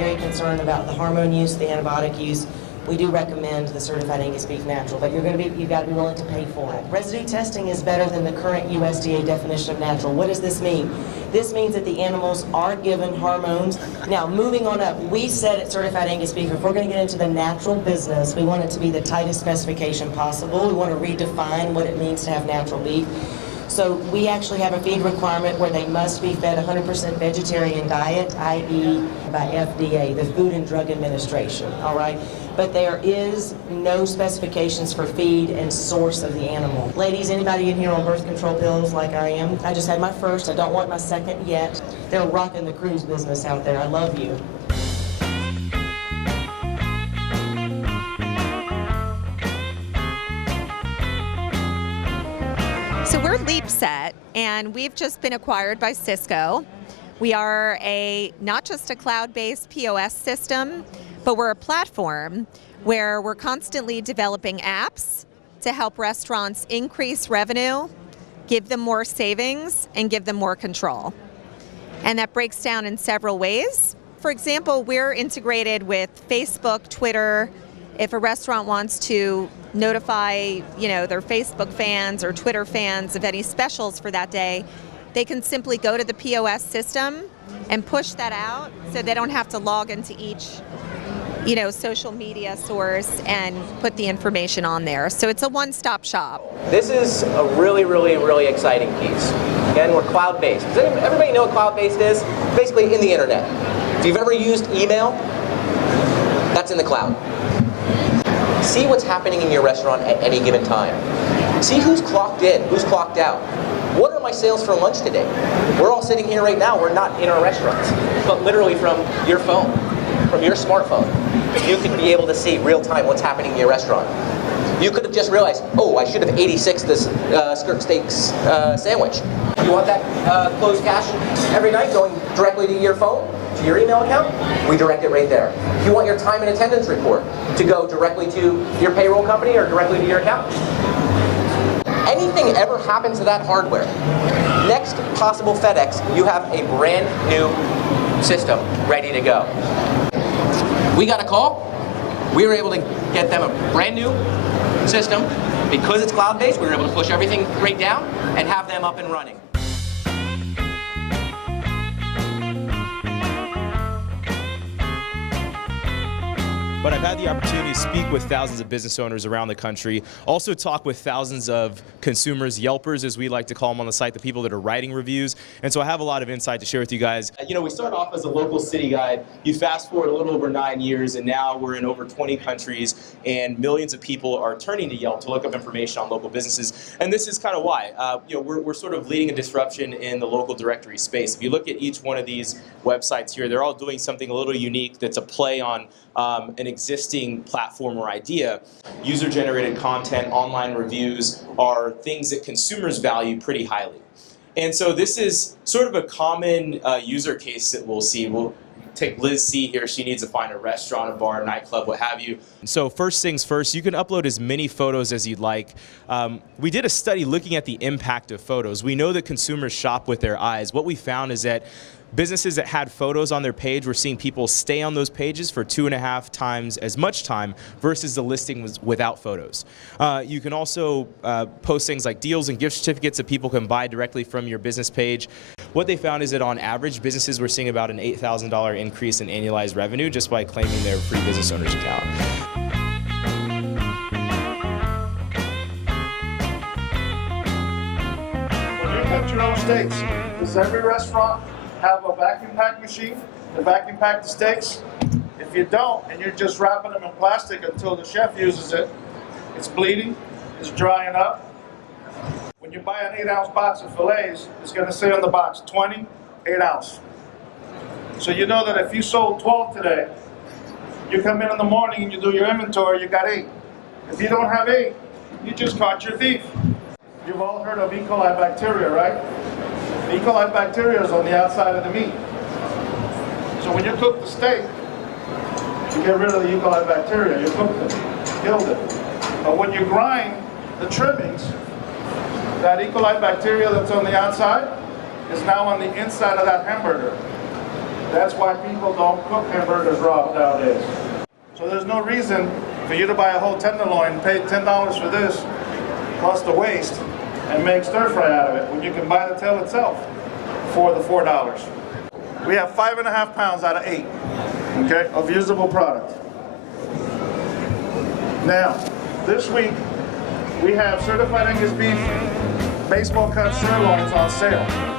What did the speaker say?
very concerned about the hormone use, the antibiotic use, we do recommend the certified Angus beef natural, but you've got to be willing to pay for it. Residue testing is better than the current USDA definition of natural. What does this mean? This means that the animals are given hormones. Now, moving on up, we said at certified Angus beef, if we're going to get into the natural business, we want it to be the tightest specification possible. We want to redefine what it means to have natural beef. So we actually have a feed requirement where they must be fed 100% vegetarian diet, i.e. by FDA, the Food and Drug Administration, all right? But there is no specifications for feed and source of the animal. Ladies, anybody in here on birth control pills like I am? I just had my first, I don't want my second yet. They're rocking the cruise business out there, I love you. So we're LeapSet, and we've just been acquired by Sysco. We are not just a cloud-based POS system, but we're a platform where we're constantly developing apps to help restaurants increase revenue, give them more savings, and give them more control. And that breaks down in several ways. For example, we're integrated with Facebook, Twitter. If a restaurant wants to notify, their Facebook fans or Twitter fans of any specials for that day, they can simply go to the POS system and push that out so they don't have to log into each, social media source and put the information on there. So it's a one-stop shop. This is a really, really, really exciting piece. Again, we're cloud-based. Does everybody know what cloud-based is? Basically in the internet. If you've ever used email, that's in the cloud. See what's happening in your restaurant at any given time. See who's clocked in, who's clocked out. What are my sales for lunch today? We're all sitting here right now. We're not in our restaurants, but literally from your phone, from your smartphone. You could be able to see real time what's happening in your restaurant. You could have just realized, oh, I should have 86 this skirt steaks sandwich. You want that closed cash every night going directly to your phone, to your email account? We direct it right there. If you want your time and attendance report to go directly to your payroll company or directly to your account, anything ever happens to that hardware, next possible FedEx, you have a brand new system ready to go. We got a call. We were able to get them a brand new system. Because it's cloud-based, we were able to push everything right down and have them up and running. But I've had the opportunity to speak with thousands of business owners around the country, also talk with thousands of consumers, Yelpers, as we like to call them on the site, the people that are writing reviews. And so I have a lot of insight to share with you guys. We start off as a local city guide. You fast forward a little over 9 years, and now we're in over 20 countries, and millions of people are turning to Yelp to look up information on local businesses. And this is kind of why. We're sort of leading a disruption in the local directory space. If you look at each one of these websites here, they're all doing something a little unique that's a play on an existing platform or idea. User-generated content, online reviews are things that consumers value pretty highly. And so this is sort of a common user case that we'll see. We'll take Liz C here. She needs to find a restaurant, a bar, a nightclub, what have you. So first things first, you can upload as many photos as you'd like. We did a study looking at the impact of photos. We know that consumers shop with their eyes. What we found is that businesses that had photos on their page were seeing people stay on those pages for 2.5 times as much time versus the listing was without photos. You can also post things like deals and gift certificates that people can buy directly from your business page. What they found is that on average, businesses were seeing about an $8,000 increase in annualized revenue just by claiming their free business owner's account. When you cut your own steaks, does every restaurant have a vacuum pack machine to vacuum pack the steaks? If you don't, and you're just wrapping them in plastic until the chef uses it, it's bleeding, it's drying up. When you buy an 8-ounce box of fillets, it's going to say on the box, 20, 8 ounce. So you know that if you sold 12 today, you come in the morning and you do your inventory, you got 8. If you don't have 8, you just caught your thief. You've all heard of E. coli bacteria, right? E. coli bacteria is on the outside of the meat. So when you cook the steak, you get rid of the E. coli bacteria. You cooked it, killed it. But when you grind the trimmings, that E. coli bacteria that's on the outside is now on the inside of that hamburger. That's why people don't cook hamburgers raw nowadays. So there's no reason for you to buy a whole tenderloin, pay $10 for this, plus the waste, and make stir fry out of it, when you can buy the tail itself for the $4. We have 5.5 pounds out of 8, okay, of usable product. Now, this week, we have certified Angus beef baseball cut sirloins on sale.